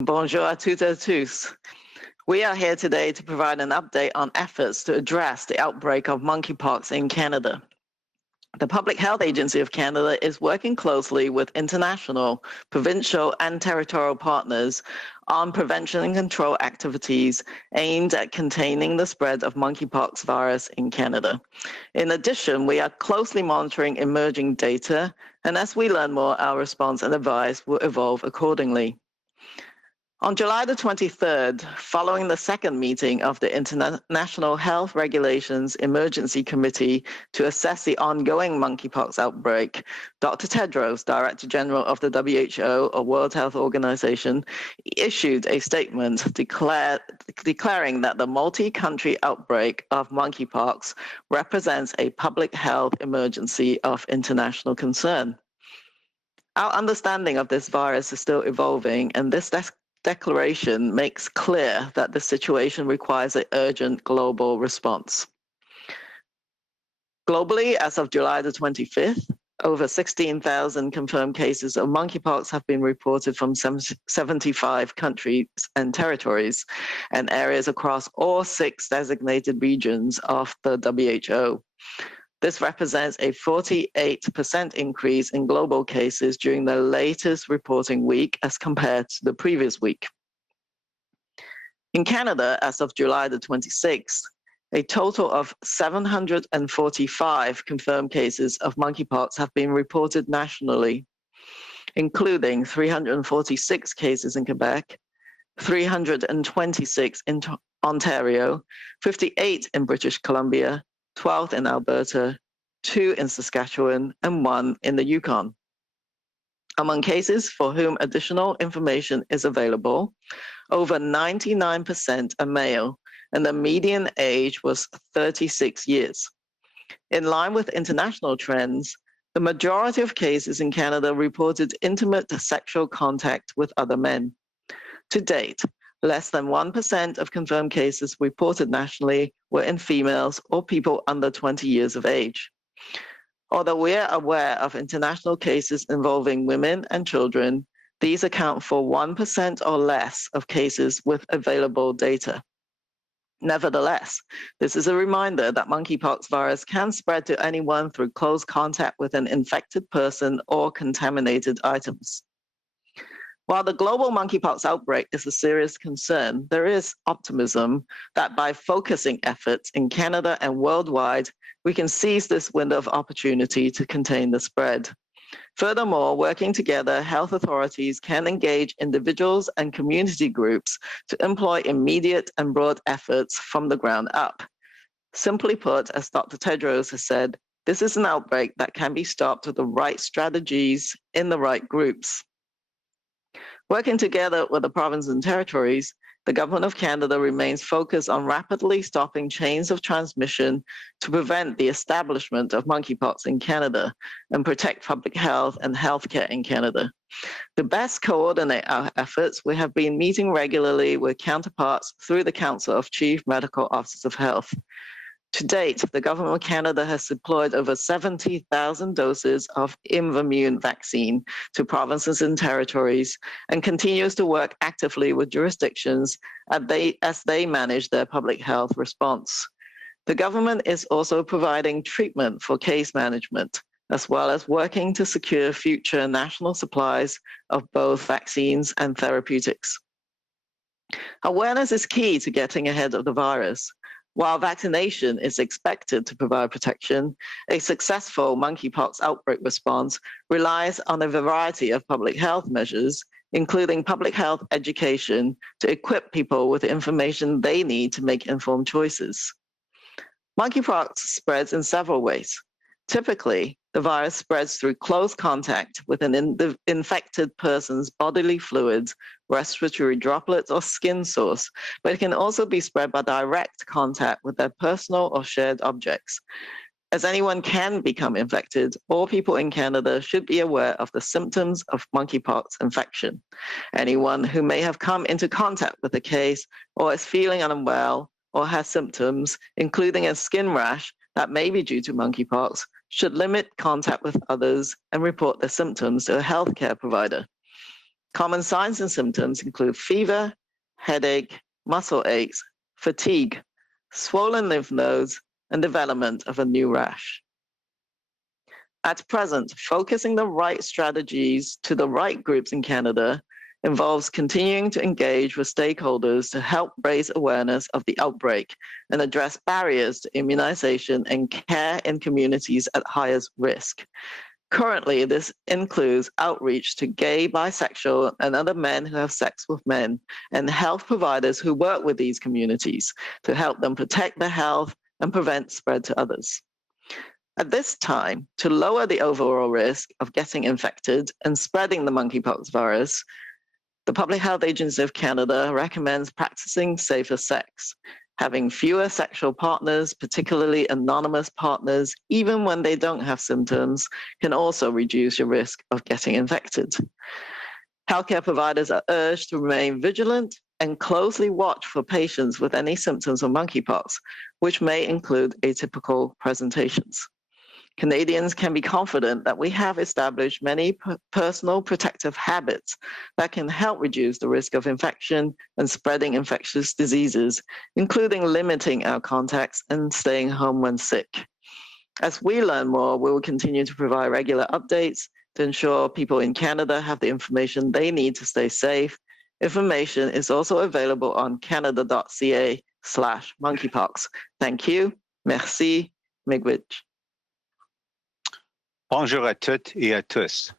Bonjour à toutes et tous. We are here today to provide an update on efforts to address the outbreak of monkeypox in Canada. The Public Health Agency of Canada is working closely with international, provincial, and territorial partners on prevention and control activities aimed at containing the spread of monkeypox virus in Canada. In addition, we are closely monitoring emerging data, and as we learn more, our response and advice will evolve accordingly. On July the 23rd, following the second meeting of the International Health Regulations Emergency Committee to assess the ongoing monkeypox outbreak, Dr. Tedros, Director General of the WHO, or World Health Organization, issued a statement declaring that the multi-country outbreak of monkeypox represents a public health emergency of international concern. Our understanding of this virus is still evolving, and this declaration makes clear that the situation requires an urgent global response. Globally, as of July the 25th, over 16,000 confirmed cases of monkeypox have been reported from 75 countries and territories and areas across all 6 designated regions of the WHO. This represents a 48% increase in global cases during the latest reporting week as compared to the previous week. In Canada, as of July the 26th, a total of 745 confirmed cases of monkeypox have been reported nationally, including 346 cases in Quebec, 326 in Ontario, 58 in British Columbia, 12 in Alberta, 2 in Saskatchewan, and 1 in the Yukon. Among cases for whom additional information is available, over 99% are male, and the median age was 36 years. In line with international trends, the majority of cases in Canada reported intimate sexual contact with other men. To date, less than 1% of confirmed cases reported nationally were in females or people under 20 years of age. Although we are aware of international cases involving women and children, these account for 1% or less of cases with available data. Nevertheless, this is a reminder that monkeypox virus can spread to anyone through close contact with an infected person or contaminated items. While the global monkeypox outbreak is a serious concern, there is optimism that by focusing efforts in Canada and worldwide, we can seize this window of opportunity to contain the spread. Furthermore, working together, health authorities can engage individuals and community groups to employ immediate and broad efforts from the ground up. Simply put, as Dr. Tedros has said, this is an outbreak that can be stopped with the right strategies in the right groups. Working together with the provinces and territories, the Government of Canada remains focused on rapidly stopping chains of transmission to prevent the establishment of monkeypox in Canada and protect public health and healthcare in Canada. To best coordinate our efforts, we have been meeting regularly with counterparts through the Council of Chief Medical Officers of Health. To date, the Government of Canada has deployed over 70,000 doses of Imvamune vaccine to provinces and territories and continues to work actively with jurisdictions as they manage their public health response. The government is also providing treatment for case management, as well as working to secure future national supplies of both vaccines and therapeutics. Awareness is key to getting ahead of the virus. While vaccination is expected to provide protection, a successful monkeypox outbreak response relies on a variety of public health measures, including public health education, to equip people with the information they need to make informed choices. Monkeypox spreads in several ways. Typically, the virus spreads through close contact with an infected person's bodily fluids, respiratory droplets, or skin source, but it can also be spread by direct contact with their personal or shared objects. As anyone can become infected, all people in Canada should be aware of the symptoms of monkeypox infection. Anyone who may have come into contact with the case or is feeling unwell or has symptoms, including a skin rash that may be due to monkeypox, should limit contact with others and report their symptoms to a healthcare provider. Common signs and symptoms include fever, headache, muscle aches, fatigue, swollen lymph nodes, and development of a new rash. At present, focusing the right strategies to the right groups in Canada involves continuing to engage with stakeholders to help raise awareness of the outbreak and address barriers to immunization and care in communities at highest risk. Currently, this includes outreach to gay, bisexual, and other men who have sex with men, and health providers who work with these communities to help them protect their health and prevent spread to others. At this time, to lower the overall risk of getting infected and spreading the monkeypox virus, the Public Health Agency of Canada recommends practicing safer sex. Having fewer sexual partners, particularly anonymous partners, even when they don't have symptoms, can also reduce your risk of getting infected. Healthcare providers are urged to remain vigilant and closely watch for patients with any symptoms of monkeypox, which may include atypical presentations. Canadians can be confident that we have established many personal protective habits that can help reduce the risk of infection and spreading infectious diseases, including limiting our contacts and staying home when sick. As we learn more, we will continue to provide regular updates to ensure people in Canada have the information they need to stay safe. Information is also available on canada.ca/monkeypox. Thank you. Merci. Miigwech. Bonjour à toutes et à tous.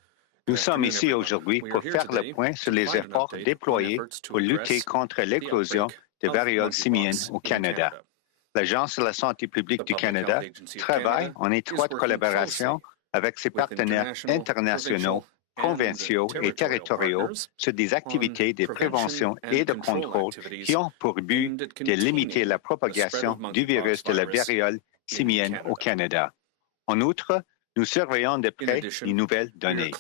Nous sommes ici aujourd'hui pour faire le point sur les efforts déployés pour lutter contre l'éclosion de variole simienne au Canada. L'Agence de la santé publique du Canada travaille en étroite collaboration avec ses partenaires internationaux, provinciaux et territoriaux sur des activités de prévention et de contrôle qui ont pour but de limiter la propagation du virus de la variole simienne au Canada. En outre, nous surveillons de près les nouvelles données.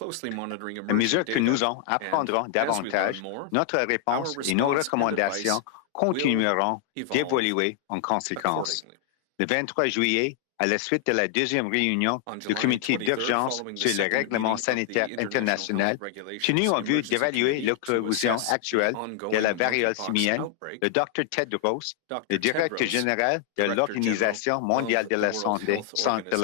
À mesure que nous en apprendrons davantage, notre réponse et nos recommandations continueront d'évoluer en conséquence. Le 23 juillet, à la suite de la deuxième réunion du comité d'urgence sur le règlement sanitaire international, tenu en vue d'évaluer l'éclosion actuelle de la variole simienne, le Dr Tedros, le directeur général de l'Organisation mondiale de la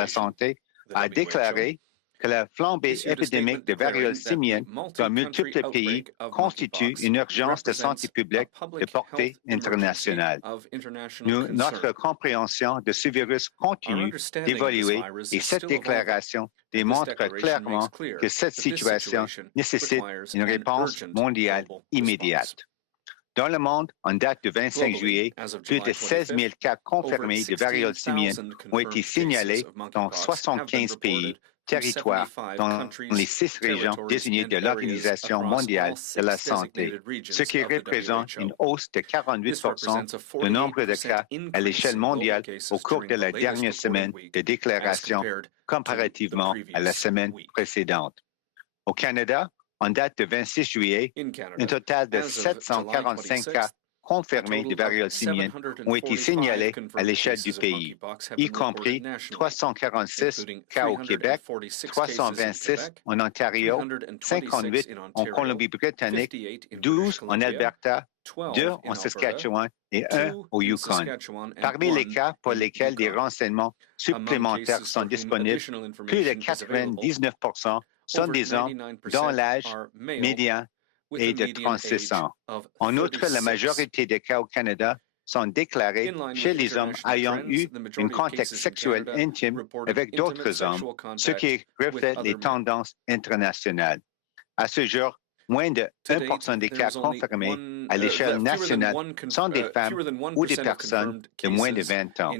santé, a déclaré que la flambée épidémique de variole simienne dans multiples pays constitue une urgence de santé publique de portée internationale. Notre compréhension de ce virus continue d'évoluer et cette déclaration démontre clairement que cette situation nécessite une réponse mondiale immédiate. Dans le monde, en date du 25 juillet, plus de 16 000 cas confirmés de variole simienne ont été signalés dans 75 pays, territoires, dans les 6 régions désignées de l'Organisation mondiale de la santé, ce qui représente une hausse de 48 % du nombre de cas à l'échelle mondiale au cours de la dernière semaine de déclaration comparativement à la semaine précédente. Au Canada, en date du 26 juillet, un total de 745 cas confirmés de variole simienne ont été signalés à l'échelle du pays, y compris 346 cas au Québec, 326 en Ontario, 58 en Colombie-Britannique, 12 en Alberta, 2 en Saskatchewan et 1 au Yukon. Parmi les cas pour lesquels des renseignements supplémentaires sont disponibles, plus de 99 % sont des hommes dont l'âge médian est de 36 ans. En outre, la majorité des cas au Canada sont déclarés chez les hommes ayant eu un contact sexuel intime avec d'autres hommes, ce qui reflète les tendances internationales. À ce jour, moins de 1% des cas confirmés à l'échelle nationale sont des femmes ou des personnes de moins de 20 ans.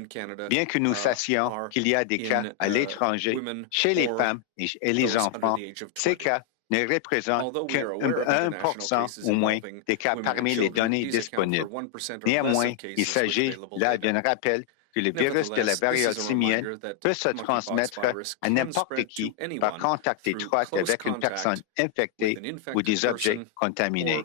Bien que nous sachions qu'il y a des cas à l'étranger chez les femmes et les enfants, ces cas ne représentent que 1% au moins des cas parmi les données disponibles. Néanmoins, il s'agit là d'un rappel que le virus de la variole simienne peut se transmettre à n'importe qui par contact étroit avec une personne infectée ou des objets contaminés.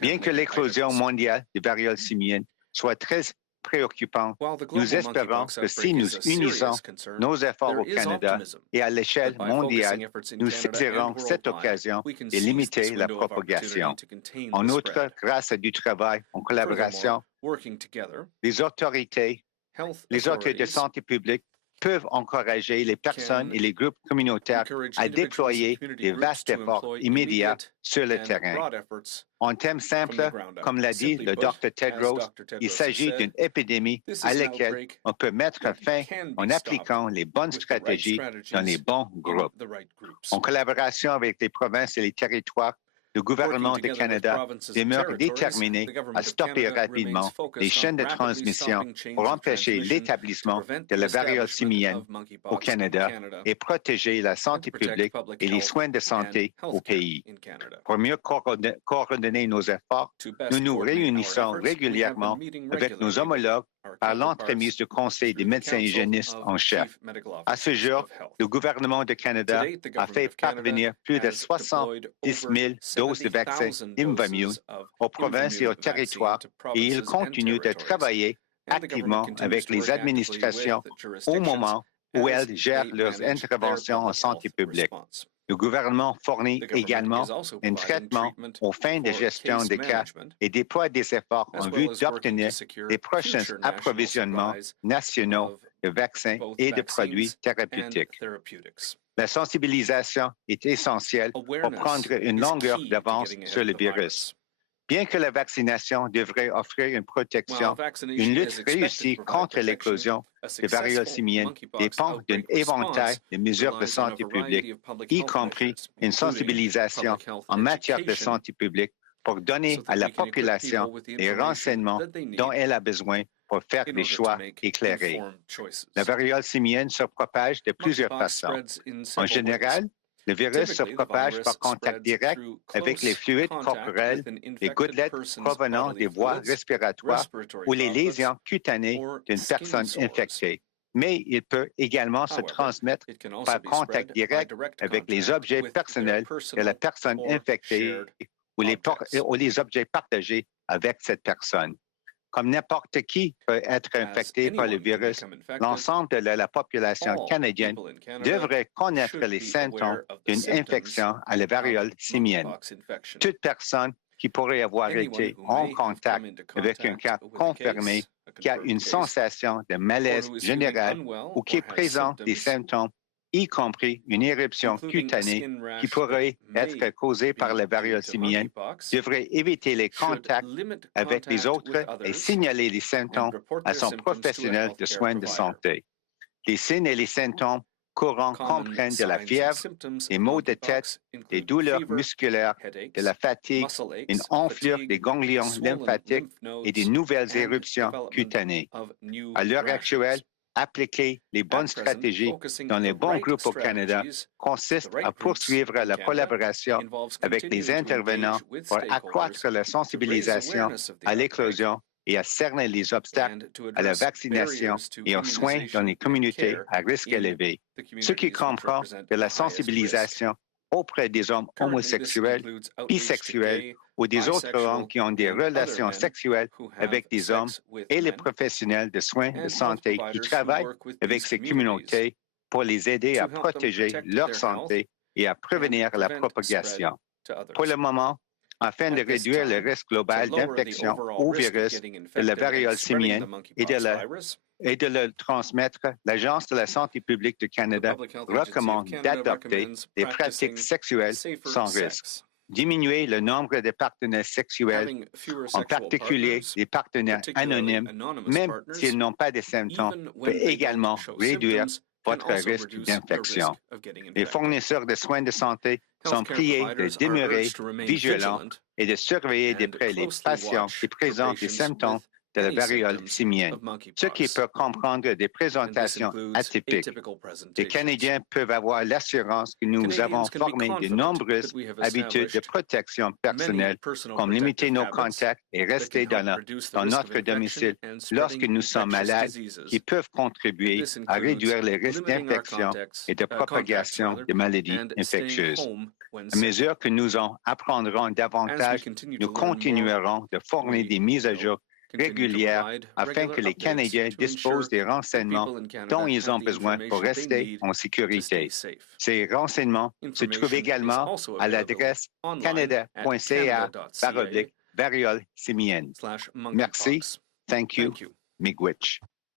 Bien que l'éclosion mondiale de variole simienne soit très préoccupante, nous espérons que si nous unissons nos efforts au Canada et à l'échelle mondiale, nous saisirons cette occasion et limiter la propagation. En outre, grâce à du travail en collaboration, les autorités de santé publique peuvent encourager les personnes et les groupes communautaires à déployer des vastes efforts immédiats sur le terrain. En thème simple, comme l'a dit le Dr. Tedros, il s'agit d'une épidémie à laquelle on peut mettre fin en appliquant les bonnes stratégies dans les bons groupes. En collaboration avec les provinces et les territoires, le gouvernement du Canada demeure déterminé à stopper rapidement les chaînes de transmission pour empêcher l'établissement de la variole simienne au Canada et protéger la santé publique et les soins de santé au pays. Pour mieux coordonner nos efforts, nous nous réunissons régulièrement avec nos homologues par l'entremise du Conseil des médecins hygiénistes en chef. À ce jour, le gouvernement du Canada a fait parvenir plus de 70 000 doses de vaccins Imvamune aux provinces et aux territoires et il continue de travailler activement avec les administrations au moment où elles gèrent leurs interventions en santé publique. Le gouvernement fournit également un traitement aux fins de gestion des cas et déploie des efforts en vue d'obtenir les prochains approvisionnements nationaux de vaccins et de produits thérapeutiques. La sensibilisation est essentielle pour prendre une longueur d'avance sur le virus. Bien que la vaccination devrait offrir une protection, une lutte réussie contre l'éclosion de variole simienne dépend d'un éventail de mesures de santé publique, y compris une sensibilisation en matière de santé publique pour donner à la population les renseignements dont elle a besoin pour faire des choix éclairés. La variole simienne se propage de plusieurs façons. En général, le virus se propage par contact direct avec les fluides corporels, les gouttelettes provenant des voies respiratoires ou les lésions cutanées d'une personne infectée. Mais il peut également se transmettre par contact direct avec les objets personnels de la personne infectée ou les objets partagés avec cette personne. Comme n'importe qui peut être infecté par le virus, l'ensemble de la population canadienne devrait connaître les symptômes d'une infection à la variole simienne. Toute personne qui pourrait avoir été en contact avec un cas confirmé, qui a une sensation de malaise général ou qui présente des symptômes y compris une éruption cutanée qui pourrait être causée par la variole simienne, devrait éviter les contacts avec les autres et signaler les symptômes à son professionnel de soins de santé. Les signes et les symptômes courants comprennent de la fièvre, des maux de tête, des douleurs musculaires, de la fatigue, une enflure des ganglions lymphatiques et des nouvelles éruptions cutanées. À l'heure actuelle, appliquer les bonnes stratégies dans les bons groupes au Canada consiste à poursuivre la collaboration avec les intervenants pour accroître la sensibilisation à l'éclosion et à cerner les obstacles à la vaccination et aux soins dans les communautés à risque élevé, ce qui comprend de la sensibilisation auprès des hommes homosexuels, bisexuels ou des autres hommes qui ont des relations sexuelles avec des hommes et les professionnels de soins de santé qui travaillent avec ces communautés pour les aider à protéger leur santé et à prévenir la propagation. Pour le moment, afin de réduire le risque global d'infection au virus de la variole simienne et de le transmettre, l'Agence de la santé publique du Canada recommande d'adopter des pratiques sexuelles sans risque, diminuer le nombre de partenaires sexuels, en particulier des partenaires anonymes, même s'ils n'ont pas de symptômes, peut également réduire votre risque d'infection. Les fournisseurs de soins de santé sont priés de demeurer vigilants et de surveiller de près les patients qui présentent des symptômes de la variole simienne, ce qui peut comprendre des présentations atypiques. Les Canadiens peuvent avoir l'assurance que nous avons formé de nombreuses habitudes de protection personnelle, comme limiter nos contacts et rester dans notre domicile lorsque nous sommes malades, qui peuvent contribuer à réduire les risques d'infection et de propagation de maladies infectieuses. À mesure que nous en apprendrons davantage, nous continuerons de fournir des mises à jour régulières afin que les Canadiens disposent des renseignements dont ils ont besoin pour rester en sécurité. Ces renseignements se trouvent également à l'adresse canada.ca/variole simienne. Merci. Thank you. Miigwech.